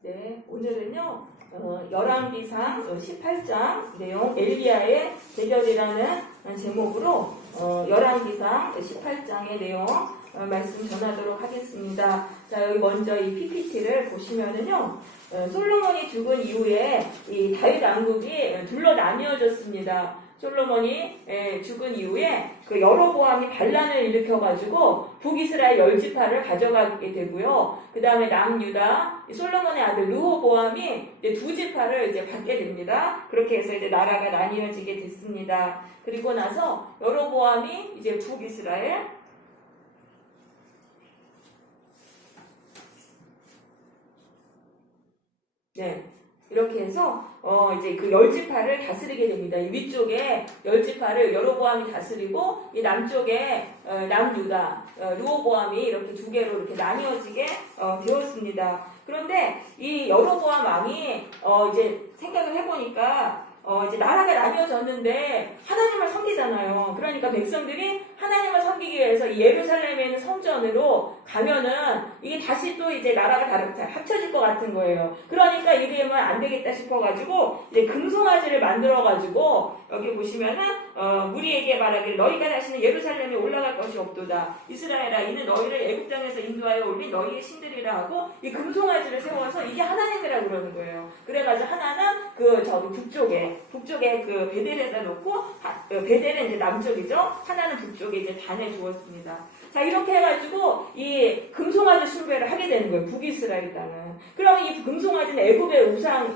네, 오늘은요, 열왕기상 18장 내용 엘리야의 대결이라는 제목으로 열왕기상 18장의 내용 말씀 전하도록 하겠습니다. 자, 여기 먼저 이 PPT를 보시면은요, 솔로몬이 죽은 이후에 이 다윗 왕국이 둘로 나뉘어졌습니다. 솔로몬이 죽은 이후에 그 여로보암이 반란을 일으켜가지고 북이스라엘 10지파를 가져가게 되고요. 그 다음에 남유다 솔로몬의 아들 르호보암이 이제 2지파를 이제 받게 됩니다. 그렇게 해서 이제 나라가 나뉘어지게 됐습니다. 그리고 나서 여로보암이 이제 북이스라엘 이렇게 해서 이제 그 10지파를 다스리게 됩니다. 이 위쪽에 10지파를 여로보암이 다스리고 이 남쪽에 남유다 르호보암이 이렇게 두 개로 이렇게 나뉘어지게 되었습니다. 그런데 이 여로보암 왕이 이제 생각을 해보니까 이제 나라가 나뉘어졌는데 하나님을 섬기잖아요. 그러니까 백성들이 하나님을 섬기기 위해서 이 예루살렘에 있는 성전으로 가면은 이게 다시 또 이제 나라가 합쳐질 것 같은 거예요. 그러니까 이러면 안 되겠다 싶어가지고 이제 금송아지를 만들어가지고 여기 보시면은 무리에게 말하기를 너희가 다시는 예루살렘에 올라갈 것이 없도다. 이스라엘아 이는 너희를 애굽 땅에서 인도하여 올린 너희의 신들이라 하고 이 금송아지를 세워서 이게 하나님이라고 그러는 거예요. 그래가지고 하나는 그 저기 북쪽에 그 베델에다 놓고 베델은 이제 남쪽이죠. 하나는 북쪽에 이제 단에 두었습니다. 자, 이렇게 해가지고 이 금송아지 숭배를 하게 되는 거예요. 북이스라엘 땅은. 그럼 이 금송아지는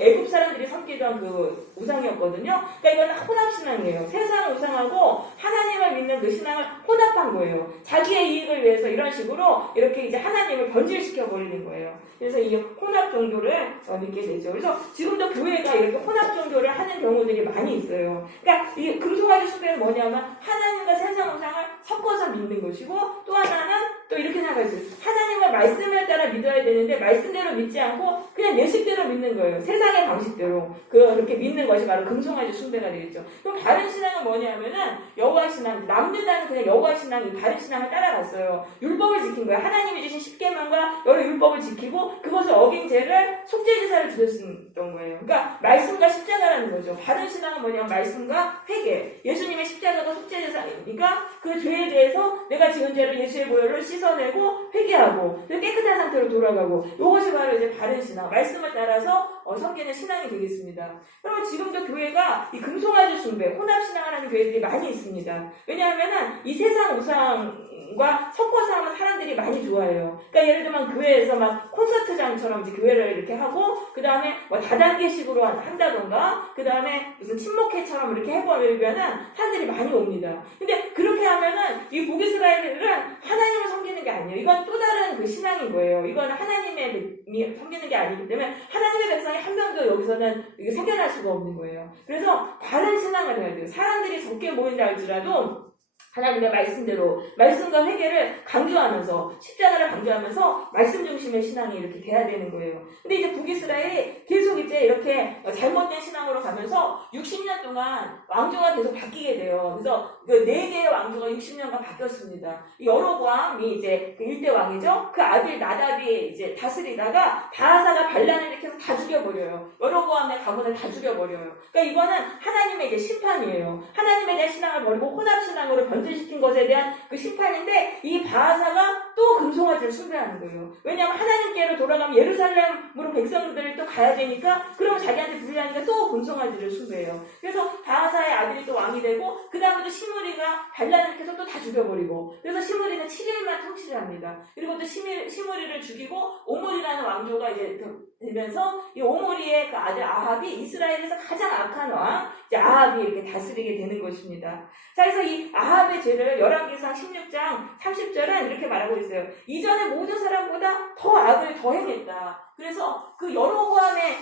애굽 사람들이 섬기던 그 우상이었거든요. 그러니까 이거는 혼합신앙이에요. 세상 우상하고 하나님을 믿는 그 신앙을 혼합한 거예요. 자기의 이익을 위해서 이런 식으로 이렇게 이제 하나님을 변질시켜 버리는 거예요. 그래서 이 혼합 종교를 믿게 되죠. 그래서 지금도 교회가 이렇게 혼합 종교를 하는 경우들이 많이 있어요. 그러니까 이 금송아지 숭배는 뭐냐면 하나님과 세상 우상을 섞어서 믿는 것이고 또 하나는 또 이렇게 생각하죠. 하나님의 말씀을 따라 믿어야 되는데 말씀대로 믿지 않고 그냥 내 식대로 믿는 거예요. 세상의 방식대로 그렇게 믿는 것이 바로 금송아지 숭배가 되겠죠. 그럼 다른 신앙은 뭐냐면은 여호와 신앙, 남유다는 그냥 여호와 신앙이 다른 신앙을 따라갔어요. 율법을 지킨 거예요. 하나님이 주신 10계명과 여러 율법을 지키고 그것을 어긴 죄를 속죄제사를 드렸던 거예요. 그러니까 말씀과 십자가라는 거죠. 다른 신앙은 뭐냐면 말씀과 회개. 예수님의 십자가가 속죄제사니까 그 죄에 대해서 내가 지은 죄를 예수의 보혈로 씻어내고 회개하고 깨끗한 상태로 돌아가고 이것이 바로 이제 바른 신앙, 말씀을 따라서 섬기는 신앙이 되겠습니다. 그러면 지금도 교회가 이 금송아지 숭배, 혼합 신앙을 하는 교회들이 많이 있습니다. 왜냐하면은 이 세상 우상과 섞어서 하면 사람들이 많이 좋아해요. 그러니까 예를 들면 교회에서 막 콘서트장처럼 이제 교회를 이렇게 하고 그 다음에 뭐 다단계식으로 한다던가 그 다음에 무슨 친목회처럼 이렇게 해버리면은 사람들이 많이 옵니다. 근데 그렇게 하면은 이 북이스라엘은 하나님을 섬기는 게 아니에요. 이건 또 다른 그 신앙인 거예요. 이건 하나님의 섬기는 게 아니기 때문에 하나님의 백성이 한 명도 여기서는 생겨날 수가 없는 거예요. 그래서 다른 신앙을 해야 돼요. 사람들이 적게 모인다 할지라도 하나님의 말씀대로 말씀과 회개를 강조하면서 십자가를 강조하면서 말씀 중심의 신앙이 이렇게 돼야 되는 거예요. 근데 이제 북이스라엘이 계속 이제 이렇게 잘못된 신앙으로 가면서 60년 동안 왕조가 계속 바뀌게 돼요. 그래서 그 4개의 왕조가 60년간 바뀌었습니다. 여로보암이 이제 그 1대 왕이죠. 그 아들 나답이 이제 다스리다가 바하사가 반란을 일으켜서 다 죽여버려요. 여로보암의 가문을 다 죽여버려요. 그러니까 이거는 하나님의 이제 심판이에요. 하나님에 대한 신앙을 버리고 혼합 신앙으로 변질시킨 것에 대한 그 심판인데 이 바하사가 또 금송아지를 숭배하는 거예요. 왜냐하면 하나님께로 돌아가면 예루살렘으로 백성들을 또 가야 되니까 그러면 자기한테 불리하니까 또 금송아지를 숭배해요. 그래서 바하사의 아들이 또 왕이 되고 그 다음에 또 시므리가 반란을 일으켜서 또 다 죽여버리고 그래서 시므리는 7일만 통치를 합니다. 그리고 또 시므리를 죽이고 오므리라는 왕조가 이제 되면서 이 오므리의 그 아들 아합이 이스라엘에서 가장 악한 왕 이제 아합이 이렇게 다스리게 되는 것입니다. 자, 그래서 이 아합의 죄를 열왕기상 16장 30절은 이렇게 말하고 있어요. 이전의 모든 사람보다 더 악을 더 행했다. 그래서 그 여로보암의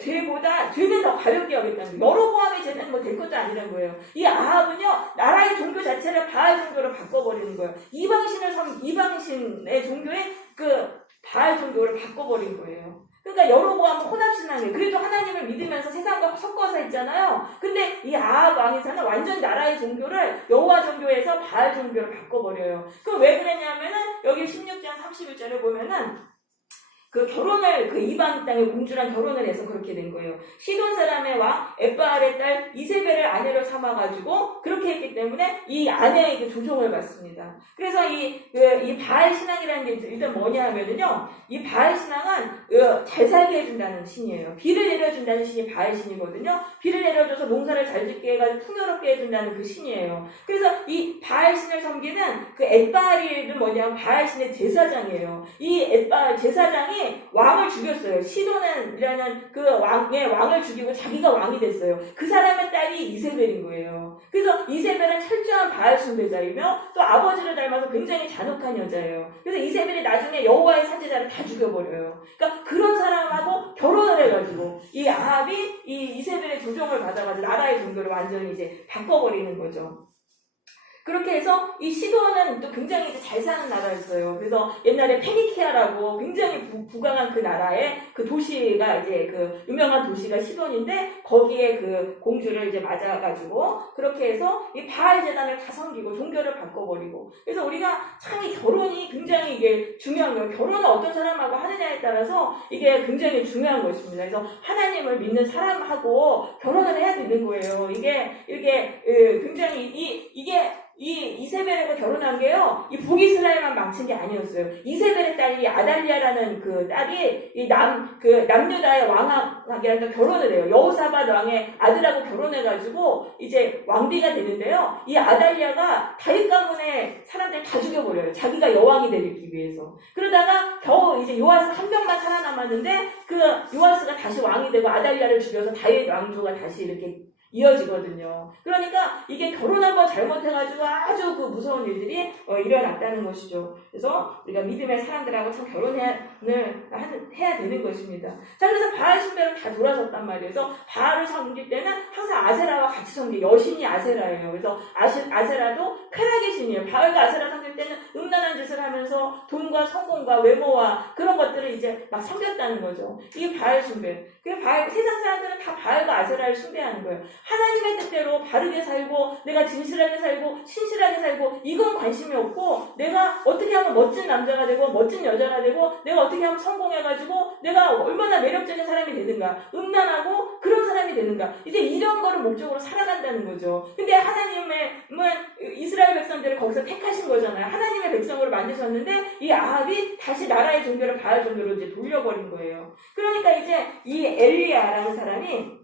죄보다 죄는 더 가볍게 여겼다는 거예요. 여로보암의 죄는 뭐 될 것도 아니라는 거예요. 이 아합은요 나라의 종교 자체를 바알 종교로 바꿔버리는 거예요. 이방신의 종교에 그 바알 종교를 바꿔버린 거예요. 그러니까 여로보암은 혼합신앙이에요. 그래도 하나님을 믿으면서 세상과 섞어서 했잖아요. 근데 이 아합 왕에서는 완전 나라의 종교를 여호와 종교에서 바알 종교를 바꿔버려요. 그럼 왜 그랬냐면은 여기 16장 31절을 보면은 그 결혼을 그 이방 땅의 공주랑 결혼을 해서 그렇게 된 거예요. 시돈 사람의 왕 엣바알의 딸 이세벨을 아내로 삼아가지고 그렇게 했기 때문에 이 아내에게 조종을 받습니다. 그래서 이 바알 신앙이라는 게 일단 뭐냐 하면은요, 이 바알 신앙은 잘 살게 해준다는 신이에요. 비를 내려준다는 신이 바알 신이거든요. 비를 내려줘서 농사를 잘 짓게 해가지고 풍요롭게 해준다는 그 신이에요. 그래서 이 바알 신을 섬기는 그 엣바알이 뭐냐면 바알 신의 제사장이에요. 이 엣바알 제사장이 왕을 죽였어요. 시돈이라는 그 왕을 죽이고 자기가 왕이 됐어요. 그 사람의 딸이 이세벨인 거예요. 그래서 이세벨은 철저한 바알 숭배자이며 또 아버지를 닮아서 굉장히 잔혹한 여자예요. 그래서 이세벨이 나중에 여호와의 선지자를 다 죽여버려요. 그러니까 그런 사람하고 결혼을 해가지고 이 아합이 이 이세벨의 조종을 받아가지고 나라의 종교를 완전히 이제 바꿔버리는 거죠. 그렇게 해서 이 시돈은 또 굉장히 이제 잘 사는 나라였어요. 그래서 옛날에 페니키아라고 굉장히 부강한 그 나라의 그 도시가 이제 그 유명한 도시가 시돈인데 거기에 그 공주를 이제 맞아가지고 그렇게 해서 이 바알 제단을 다 섬기고 종교를 바꿔버리고. 그래서 우리가 참 이 결혼이 굉장히 이게 중요한 거예요. 결혼을 어떤 사람하고 하느냐에 따라서 이게 굉장히 중요한 것입니다. 그래서 하나님을 믿는 사람하고 결혼을 해야 되는 거예요. 이게 굉장히 이 이세벨하고 결혼한 게요, 이 북이스라엘만 망친 게 아니었어요. 이세벨의 딸이 아달리아라는 그 딸이 남유다의 왕에랑 결혼을 해요. 여호사밧 왕의 아들하고 결혼해가지고 이제 왕비가 되는데요. 이 아달리아가 다윗 가문의 사람들 다 죽여버려요. 자기가 여왕이 되기 위해서. 그러다가 겨우 이제 요아스 한 명만 살아남았는데 그 요아스가 다시 왕이 되고 아달리아를 죽여서 다윗 왕조가 다시 이렇게 이어지거든요. 그러니까 이게 결혼 한번 잘못해가지고 아주 그 무서운 일들이 일어났다는 것이죠. 그래서 우리가 믿음의 사람들하고 참 결혼해야 되는 것입니다. 자, 그래서 바알 숭배로 다 돌아섰단 말이에요. 그래서 바알을 섬길 때는 항상 아세라와 같이 섬겨요. 여신이 아세라예요. 그래서 아세라도 쾌락의 신이에요. 바알과 아세라 섬길 때는 음란한 짓을 하면서 돈과 성공과 외모와 그런 것들을 이제 막 섬겼다는 거죠. 이게 바알 숭배. 세상 사람들은 다 바알과 아세라를 숭배하는 거예요. 하나님의 뜻대로 바르게 살고 내가 진실하게 살고 신실하게 살고 이건 관심이 없고 내가 어떻게 하면 멋진 남자가 되고 멋진 여자가 되고 내가 어떻게 하면 성공해가지고 내가 얼마나 매력적인 사람이 되는가, 음란하고 그런 사람이 되는가, 이제 이런 거를 목적으로 살아간다는 거죠. 근데 하나님은 이스라엘 백성들을 거기서 택하신 거잖아요. 하나님의 백성으로 만드셨는데 이 아합이 다시 나라의 종교를 바알 종교로 이제 돌려버린 거예요. 그러니까 이제 이 엘리야라는 사람이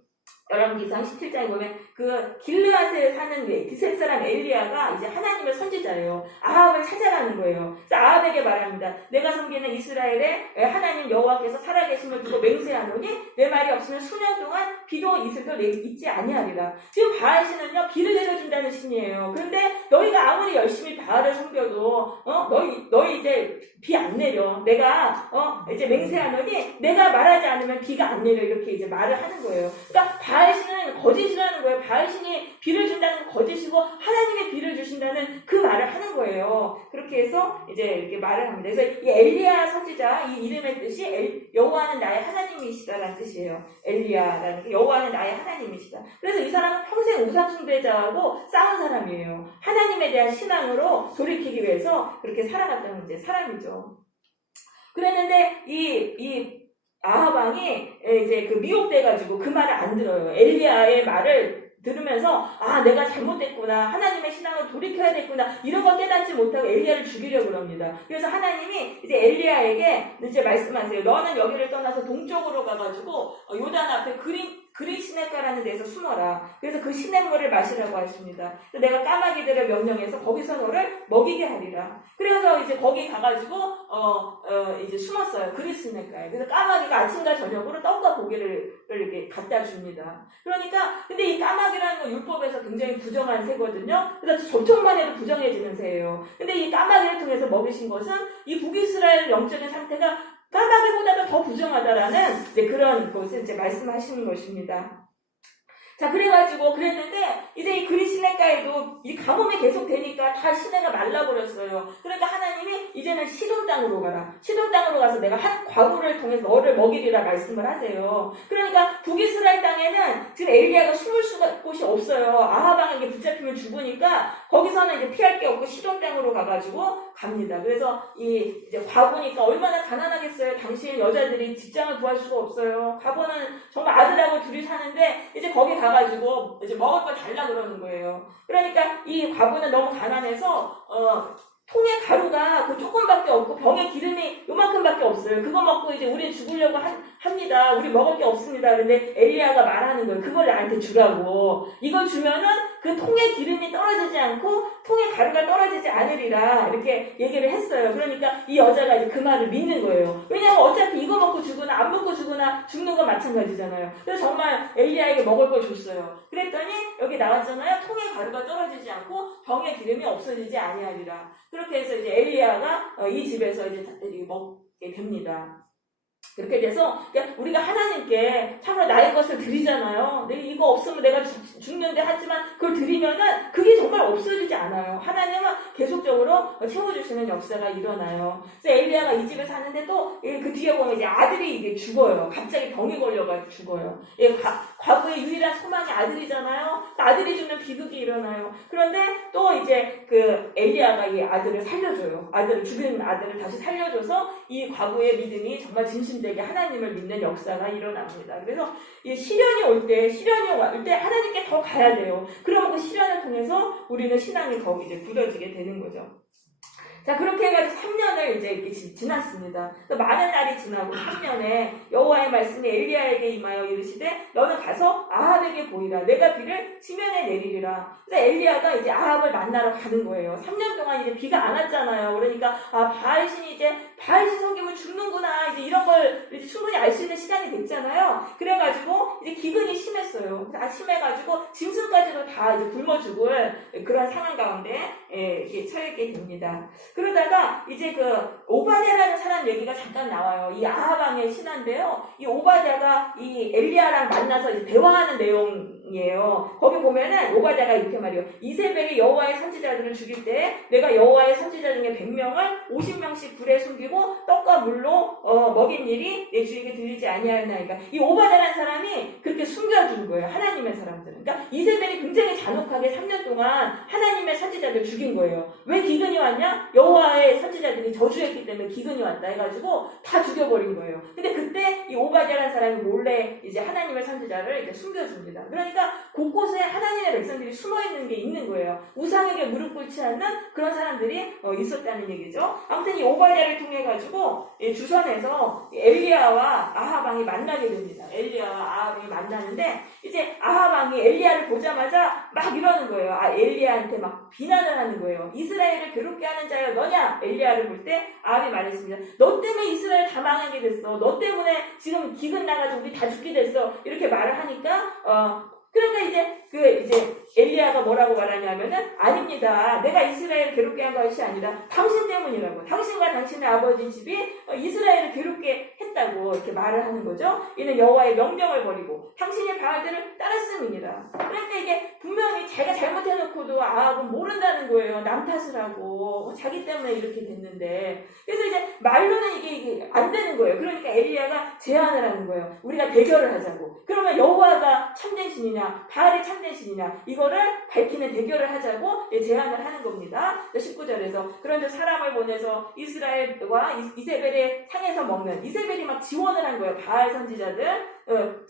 열왕기상 17장에 보면 그 길르앗에 사는 디셋 사람 엘리야가 이제 하나님의 선지자예요. 아합을 찾아가는 거예요. 그래서 아합에게 말합니다. 내가 섬기는 이스라엘의 하나님 여호와께서 살아계심을 두고 맹세하노니 내 말이 없으면 수년 동안 비도 이슬도 있지 아니하리라. 지금 바알 신은요, 비를 내려준다는 신이에요. 그런데 너희가 아무리 열심히 바알을 섬겨도 너희 이제 비 안 내려. 내가 이제 맹세하노니 내가 말하지 않으면 비가 안 내려. 이렇게 이제 말을 하는 거예요. 그러니까 바알 신은 거짓이라는 거예요. 바알 신이 비를 준다는 건 거짓이고 하나님의 비를 주신다는 그 말을 하는 거예요. 그렇게 해서 이제 이렇게 말을 합니다. 그래서 이 엘리야 선지자, 이 이름의 뜻이 여호와는 나의 하나님이시다라는 뜻이에요. 엘리야라는 게 여호와는 나의 하나님이시다. 그래서 이 사람은 평생 우상 숭배자하고 싸운 사람이에요. 하나님에 대한 신앙으로 돌이키기 위해서 그렇게 살아갔던 이제 사람이죠. 그랬는데 이 아합 왕이 이제 그 미혹돼가지고 그 말을 안 들어요. 엘리야의 말을 들으면서 내가 잘못됐구나, 하나님의 신앙을 돌이켜야 됐구나, 이런 거 깨닫지 못하고 엘리야를 죽이려고 합니다. 그래서 하나님이 이제 엘리야에게 이제 말씀하세요. 너는 여기를 떠나서 동쪽으로 가가지고 요단 앞에 그린 시냇가라는 데서 숨어라. 그래서 그 시냇물을 마시라고 하십니다. 그래서 내가 까마귀들을 명령해서 거기서 너를 먹이게 하리라. 그래서 이제 거기 가가지고 이제 숨었어요. 그린 시냇가에. 그래서 까마귀가 아침과 저녁으로 떡과 고기를 이렇게 갖다 줍니다. 그러니까 근데 이 까마귀라는 건 율법에서 굉장히 부정한 새거든요. 그래서 접촉만 해도 부정해지는 새예요. 근데 이 까마귀를 통해서 먹이신 것은 이 북이스라엘 영적인 상태가 까마귀보다도 더 부정하다라는 그런 것을 이제 말씀하시는 것입니다. 자, 그래가지고 그랬는데 이제 이 그린 시냇가에도 이 가뭄이 계속 되니까 다 시내가 말라버렸어요. 그러니까 하나님이 이제는 시돈 땅으로 가라. 시돈 땅으로 가서 내가 한 과부를 통해서 너를 먹이리라 말씀을 하세요. 그러니까 북이스라엘 땅에는 지금 엘리야가 숨을 곳이 없어요. 아합 왕에게 붙잡히면 죽으니까 거기서는 이제 피할 게 없고 시돈 땅으로 가가지고 갑니다. 그래서 이제 과부니까 얼마나 가난하겠어요. 당시에 여자들이 직장을 구할 수가 없어요. 과부는 정말 아들하고 둘이 사는데 이제 거기 가가지고 이제 먹을 걸 달라 그러는 거예요. 그러니까 이 과부는 너무 가난해서 통에 가루가 그 조금밖에 없고 병에 기름이 요만큼밖에 없어요. 그거 먹고 이제 우리 죽으려고 합니다. 우리 먹을 게 없습니다. 그런데 엘리야가 말하는 거예요. 그걸 나한테 주라고. 이걸 주면은 그 통에 기름이 떨어지지 않고 통에 가루가 떨어지지 않으리라 이렇게 얘기를 했어요. 그러니까 이 여자가 이제 그 말을 믿는 거예요. 왜냐하면 어차피 이거 먹고 죽거나 안 먹고 죽거나 죽는 건 마찬가지잖아요. 그래서 정말 엘리야에게 먹을 걸 줬어요. 그랬더니 여기 나왔잖아요. 통에 가루가 떨어지지 않고 병에 기름이 없어지지 아니하리라. 그렇게 해서 이제 엘리야가 이 집에서 이제 먹게 됩니다. 그렇게 돼서 우리가 하나님께 참으로 나의 것을 드리잖아요. 이거 없으면 내가 죽는데 하지만 그걸 드리면은 그게 정말 없어지지 않아요. 하나님은 계속적으로 채워주시는 역사가 일어나요. 그래서 엘리야가 이 집에 사는데 또 그 뒤에 보면 이제 아들이 이게 죽어요. 갑자기 병이 걸려가지고 죽어요. 과거의 유일한 소망이 아들이잖아요. 아들이 죽는 비극이 일어나요. 그런데 또 이제 그 엘리야가 이 아들을 살려줘요. 죽은 아들을 다시 살려줘서 이 과거의 믿음이 정말 진심되게 하나님을 믿는 역사가 일어납니다. 그래서 이 시련이 올 때 하나님께 더 가야 돼요. 그러면 그 시련을 통해서 우리는 신앙이 더 이제 굳어지게 되는 거죠. 자, 그렇게 해가지고 3년을 이제 이렇게 지났습니다. 또 많은 날이 지나고 3년에 여호와의 말씀이 엘리야에게 임하여 이르시되 너는 가서 아합에게 보이라. 내가 비를 지면에 내리리라. 그래서 엘리야가 이제 아합을 만나러 가는 거예요. 3년 동안 이제 비가 안 왔잖아요. 그러니까 바알신이 이제 바알신 섬기면 죽는구나. 이제 이런 걸 이제 충분히 알 수 있는 시간이 됐잖아요. 그래가지고 이제 기근이 심했어요. 심해가지고 짐승까지도 다 이제 굶어 죽을 그런 상황 가운데 이렇게 처했게 됩니다. 그러다가 이제 그 오바댜라는 사람 얘기가 잠깐 나와요. 이 아합 왕의 신하인데요. 이 오바댜가 이 엘리야랑 만나서 이제 대화하는 내용이에요. 거기 보면은 오바댜가 이렇게 말해요. 이세벨이 여호와의 선지자들을 죽일 때 내가 여호와의 선지자 중에 100명을 50명씩 불에 숨기고 떡과 물로 먹인 일이 내 주에게 들리지 아니하였나이까. 이 오바댜라는 사람이 그렇게 숨겨준 거예요. 하나님의 사람들은. 그러니까 이세벨이 굉장히 잔혹하게 3년 동안 하나님의 선지자들 죽인 거예요. 왜 기근이 왔냐? 여호와의 선지자들이 저주했기 때문에 기근이 왔다 해가지고 다 죽여버린 거예요. 근데 그때 이 오바댜라는 사람이 몰래 이제 하나님의 선지자를 이제 숨겨줍니다. 그러니까 곳곳에 하나님의 백성들이 숨어있는 게 있는 거예요. 우상에게 무릎 꿇지 않는 그런 사람들이 있었다는 얘기죠. 아무튼 이 오바댜를 통해 가지고 주선에서 엘리야와 아합 왕이 만나게 됩니다. 엘리야와 아합 왕이 만나는데 이제 아합 왕이 엘리야를 보자마자 막 이러는 거예요. 엘리야한테 막 비난을 하는 거예요. 이스라엘을 괴롭게 하는 자여 너냐? 엘리야를 볼 때 아합이 말했습니다. 너 때문에 이스라엘 다 망하게 됐어. 너 때문에 지금 기근 나가지고 우리 다 죽게 됐어. 이렇게 말을 하니까 그러니까 이제 엘리야가 뭐라고 말하냐면은 아닙니다. 내가 이스라엘을 괴롭게 한 것이 아니라 당신 때문이라고. 당신과 당신의 아버지 집이 이스라엘을 괴롭게 했다고 이렇게 말을 하는 거죠. 이는 여호와의 명령을 버리고 당신의 바알들을 따랐음이니라. 그러니까 이게 분명히 자기가 잘못해놓고도 아합은 모른다는 거예요. 남 탓을 하고 자기 때문에 이렇게 됐는데. 그래서 이제 말로는 이게 안 되는 거예요. 그러니까 엘리야가 제안을 하는 거예요. 우리가 대결을 하자고. 그러면 여호와가 참된 신이냐 바알이 참된 신이냐 이거를 밝히는 대결을 하자고 제안을 하는 겁니다. 19절에서 그런데 사람을 보내서 이스라엘과 이세벨의 상에서 먹는 이세벨이 막 지원을 한 거예요. 바알 선지자들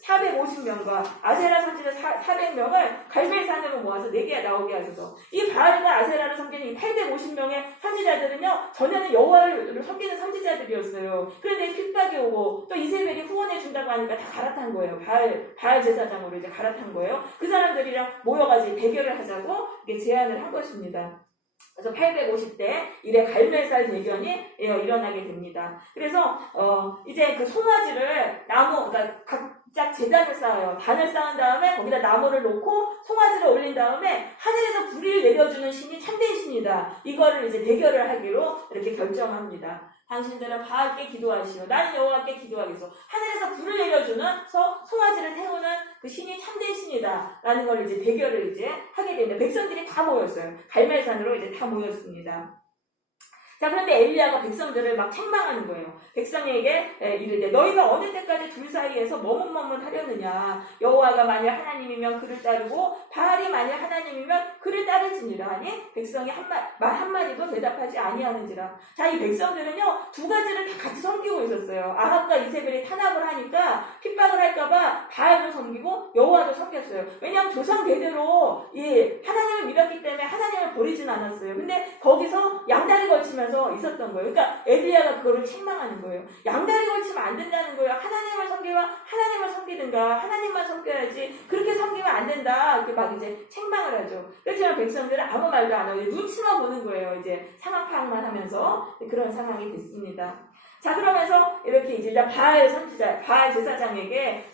450명과 아세라 선지자 400명을 갈멜산으로 모아서 4개 나오게 하셔서 이 바알과 아세라를 섬기는 이 850명의 선지자들은요 전에는 여호와를 섬기는 선지자들이었어요. 그런데 핍박이 오고 또 이세벨이 후원해 준다고 하니까 다 갈아탄 거예요. 바알 제사장으로 이제 갈아탄 거예요. 그 사람들이랑 모여가지고 대결을 하자고 이게 제안을 한 것입니다. 그래서 850대 이래 갈멜살 대견이 일어나게 됩니다. 그래서 이제 그 송아지를 그러니까 각자 제단을 쌓아요. 단을 쌓은 다음에 거기다 나무를 놓고 송아지를 올린 다음에 하늘에서 불을 내려주는 신이 참된 신이다. 이거를 이제 대결을 하기로 이렇게 결정합니다. 당신들은 바알께 기도하시오. 나는 여호와께 기도하겠소. 하늘에서 불을 내려주는 송아지를 태우는 그 신이 참된 신이다. 라는 걸 이제 대결을 이제 하게 됩니다. 백성들이 다 모였어요. 갈멜산으로 이제 다 모였습니다. 자, 그런데 엘리야가 백성들을 막 책망하는 거예요. 백성에게 이르되 너희가 어느 때까지 둘 사이에서 머뭇머뭇하려느냐. 여호와가 만일 하나님이면 그를 따르고 바알이 만일 하나님이면 그를 따를지니라 하니 백성이 말 한마디도 대답하지 아니하는지라. 자, 이 백성들은요 두 가지를 다 같이 섬기고 있었어요. 아합과 이세벨이 탄압을 하니까 핍박을 할까봐 바알도 섬기고 여호와도 섬겼어요. 왜냐하면 조상 대대로 하나님을 믿었기 때문에 하나님을 버리진 않았어요. 근데 거기서 양다리 걸치면서 있었던 거예요. 그러니까 엘리야가 그거를 책망하는 거예요. 양다리 걸치면 안 된다는 거예요. 하나님을 섬기면 하나님을 섬기든가 하나님만 섬겨야지 그렇게 섬기면 안 된다. 이렇게 막 이제 책망을 하죠. 그렇지만 백성들은 아무 말도 안 하고 눈치만 보는 거예요. 이제 상황 파악만 하면서 그런 상황이 됐습니다. 자, 그러면서 이렇게 이제 바알 선지자, 바알 제사장에게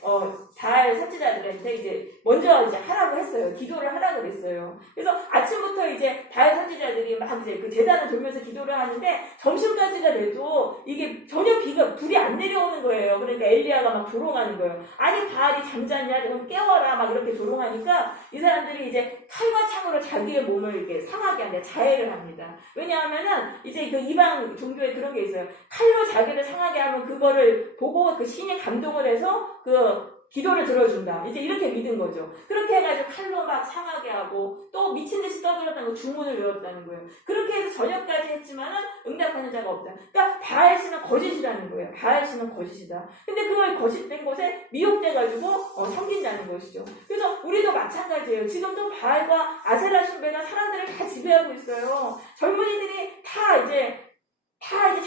바알 선지자들한테 이제 먼저 이제 하라고 했어요. 기도를 하라고 그랬어요. 그래서 아침부터 이제 바알 선지자들이 막 이제 그 제단을 돌면서 기도를 하는데 점심까지가 돼도 이게 전혀 불이 안 내려오는 거예요. 그러니까 엘리야가 막 조롱하는 거예요. 아니 바알이 잠잤냐? 그럼 깨워라. 막 이렇게 조롱하니까 이 사람들이 이제 칼과 창으로 자기의 몸을 이렇게 상하게 합니다. 자해를 합니다. 왜냐하면은 이제 그 이방 종교에 그런 게 있어요. 칼로 자기를 상하게 하면 그거를 보고 그 신이 감동을 해서 그 기도를 들어준다. 이제 이렇게 믿은 거죠. 그렇게 해가지고 칼로 막 상하게 하고 또 미친 듯이 떠들었다는 거 주문을 외웠다는 거예요. 그렇게 해서 저녁까지 했지만은 응답하는 자가 없다. 그러니까 바알 신은 거짓이라는 거예요. 바알 신은 거짓이다. 근데 그걸 거짓된 것에 미혹돼가지고 섬긴다는 것이죠. 그래서 우리도 마찬가지예요. 지금도 바알과 아세라 숭배가 사람들을 다 지배하고 있어요. 젊은이들이 다 이제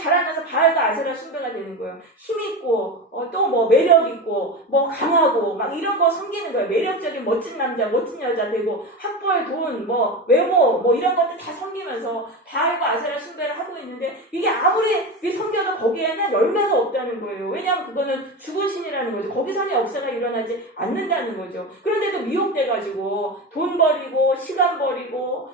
자라나서 바알과 아세라 숭배가 되는 거예요. 힘있고, 또 뭐 매력있고, 뭐 강하고, 막 이런 거 섬기는 거예요. 매력적인 멋진 남자, 멋진 여자 되고, 학벌, 돈, 뭐 외모, 뭐 이런 것들 다 섬기면서 바알과 아세라 숭배를 하고 있는데, 이게 아무리 섬겨도 거기에는 열매가 없다는 거예요. 왜냐하면 그거는 죽은 신이라는 거죠. 거기서는 역사가 일어나지 않는다는 거죠. 그런데도 미혹돼가지고, 돈 버리고, 시간 버리고,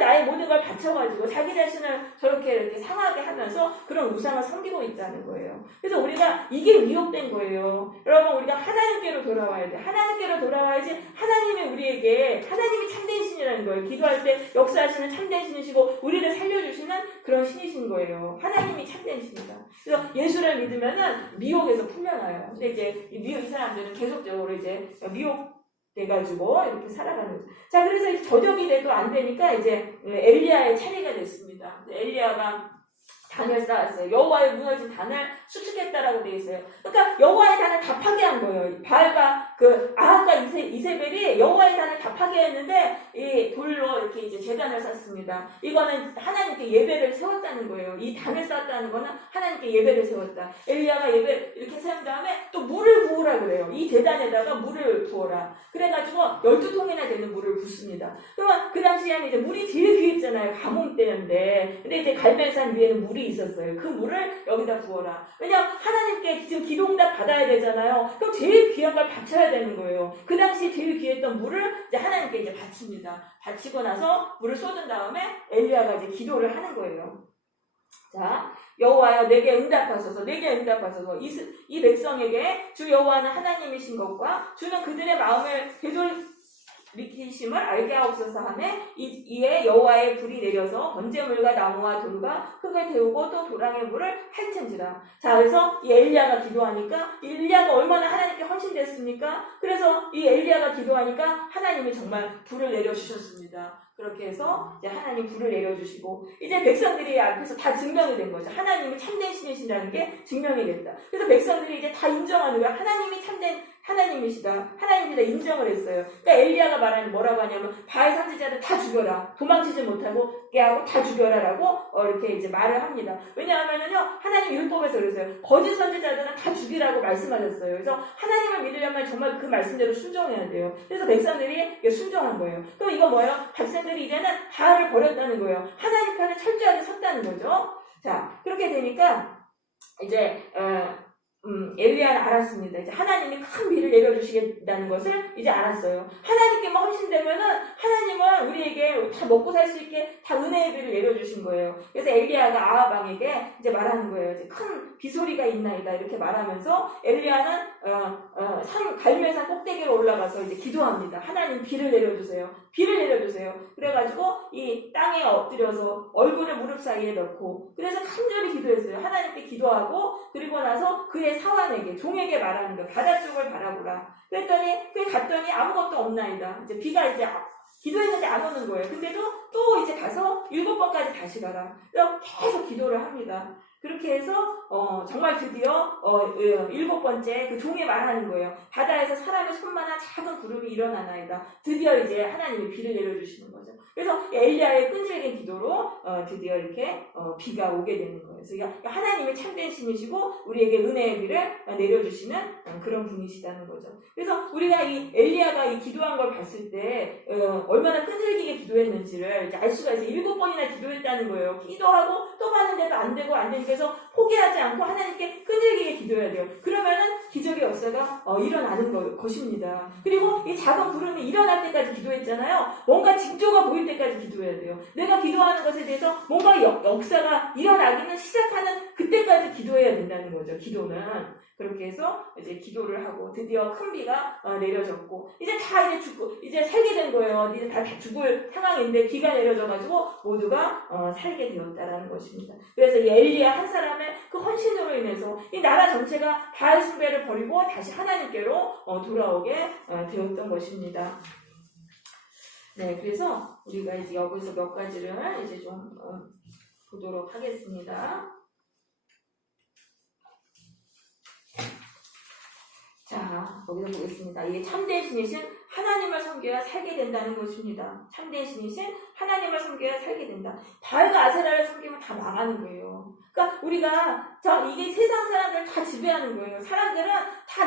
나의 모든 걸 바쳐가지고, 자기 자신을 저렇게 이렇게 상하게 하면서 그런 우상을 섬기고 있다는 거예요. 그래서 우리가 이게 미혹된 거예요. 여러분, 우리가 하나님께로 돌아와야 돼. 하나님께로 돌아와야지 하나님이 우리에게, 하나님이 참된 신이라는 거예요. 기도할 때 역사하시는 참된 신이시고 우리를 살려주시는 그런 신이신 거예요. 하나님이 참된 신이다. 그래서 예수를 믿으면은 미혹에서 풀려나요. 근데 이제 이 사람들은 계속적으로 이제 돼가지고 이렇게 살아가는 거죠. 자, 그래서 이제 저녁이 돼도 안 되니까 이제 엘리야의 차례가 됐습니다. 엘리야가 단을 쌓았어요. 여호와의 무너진 단을 수축했다라고 되어 있어요. 그러니까 여호와의 단을 다 파괴한 거예요. 바알과 아합과 이세벨이 여호와의 단을 다 파괴했는데 이 돌로 이렇게 이제 제단을 쌓습니다. 이거는 하나님께 예배를 세웠다는 거예요. 이 단을 쌓았다는 거는 하나님께 예배를 세웠다. 엘리야가 예배 이렇게 세운 다음에 또 물을 부으라 그래요. 이 제단에다가 물을 부어라. 그래가지고 12통이나 되는 물을 붓습니다. 그러면 그 당시에는 이제 물이 제일 귀했잖아요. 가뭄 때였는데. 근데 이제 갈멜산 위에는 물이 있었어요. 그 물을 여기다 부어라. 왜냐면 하나님께 지금 기도응답 받아야 되잖아요. 그럼 제일 귀한 걸 바쳐야 되는 거예요. 그 당시 제일 귀했던 물을 이제 하나님께 이제 바칩니다. 바치고 나서 물을 쏟은 다음에 엘리야가 이제 기도를 하는 거예요. 자, 여호와여 내게 응답하소서, 내게 응답하소서. 이 백성에게 주 여호와는 하나님이신 것과 주는 그들의 마음을 되돌리심을 알게 하옵소서 하며 이에 여호와의 불이 내려서 번제물과 나무와 돌과 흙을 태우고 또 도랑의 물을 핥은지라. 자, 그래서 이 엘리야가 기도하니까 엘리야가 얼마나 하나님께 헌신됐습니까? 그래서 이 엘리야가 기도하니까 하나님이 정말 불을 내려주셨습니다. 그렇게 해서 이제 하나님 불을 내려주시고 이제 백성들이 앞에서 다 증명이 된 거죠. 하나님이 참된 신이시라는 게 증명이 됐다. 그래서 백성들이 이제 다 인정하는 거야. 하나님이 참된 하나님이시다. 하나님이다 인정을 했어요. 그러니까 엘리야가 말하는 뭐라고 하냐면 바알 선지자를 다 죽여라. 도망치지 못하고 깨하고 다 죽여라라고 이렇게 이제 말을 합니다. 왜냐하면은요 하나님 율법에서 그랬어요. 거짓 선지자들은 다 죽이라고 말씀하셨어요. 그래서 하나님을 믿으려면 정말 그 말씀대로 순종해야 돼요. 그래서 백성들이 순종한 거예요. 그럼 이거 뭐예요? 백성들이 이제는 바알을 버렸다는 거예요. 하나님 편에 철저하게 섰다는 거죠. 자, 그렇게 되니까 이제 엘리야는 알았습니다. 이제 하나님이 큰 비를 내려주시겠다는 것을 이제 알았어요. 하나님께만 헌신되면은 하나님은 우리에게 다 먹고 살 수 있게 다 은혜의 비를 내려주신 거예요. 그래서 엘리야가 아합 왕에게 이제 말하는 거예요. 이제 큰 비소리가 있나이다 이렇게 말하면서 엘리야는 산 갈멜산 꼭대기로 올라가서 이제 기도합니다. 하나님 비를 내려주세요. 비를 내려주세요. 그래가지고 이 땅에 엎드려서 얼굴을 무릎 사이에 넣고 그래서 간절히 기도했어요. 하나님께 기도하고 그리고 나서 그의 사환에게 종에게 말하는 거예요. 바다 쪽을 바라보라. 그랬더니 그 갔더니 아무것도 없나이다. 이제 비가 이제 기도했는데 안 오는 거예요. 근데도 또 이제 가서 7번까지 다시 가라. 그래서 계속 기도를 합니다. 그렇게 해서 정말 드디어 7번째 그 종이 말하는 거예요. 바다에서 사람의 손만한 작은 구름이 일어나나이다. 드디어 이제 하나님이 비를 내려주시는 거죠. 그래서 엘리야의 끈질긴 기도로 드디어 이렇게 비가 오게 되는 거예요. 그래서 하나님이 참된 신이시고 우리에게 은혜의 비를 내려주시는 그런 분이시다는 거죠. 그래서 우리가 이 엘리야가 이 기도한 걸 봤을 때 얼마나 끈질기게 기도했는지를 이제 알 수가 있어요. 7번이나 기도했다는 거예요. 기도하고 또 봤는데도 안 되고 안 되니까 그래서 포기하지 않고 하나님께 끈질기게 기도해야 돼요. 그러면은 기적의 역사가 일어나는 것입니다. 그리고 이 작은 구름이 일어날 때까지 기도했잖아요. 뭔가 징조가 보일 때까지 기도해야 돼요. 내가 기도하는 것에 대해서 뭔가 역사가 일어나기는 시작하는 그때까지 기도해야 된다는 거죠. 기도는. 그렇게 해서 이제 기도를 하고 드디어 큰 비가 내려졌고 이제 다 이제 살게 된 거예요. 이제 다 죽을 상황인데 비가 내려져가지고 모두가 살게 되었다라는 것입니다. 그래서 이 엘리야 한 사람의 그 헌신으로 인해서 이 나라 전체가 바알 숭배를 버리고 다시 하나님께로 돌아오게 되었던 것입니다. 네, 그래서 우리가 이제 여기서 몇 가지를 이제 좀 보도록 하겠습니다. 자, 여기서 보겠습니다. 이게 참된 신이신 하나님을 섬겨야 살게 된다는 것입니다. 참된 신이신 하나님을 섬겨야 살게 된다. 바알과 아세라를 섬기면 다 망하는 거예요. 그러니까 우리가 이게 세상 사람들을 다 지배하는 거예요. 사람들은 다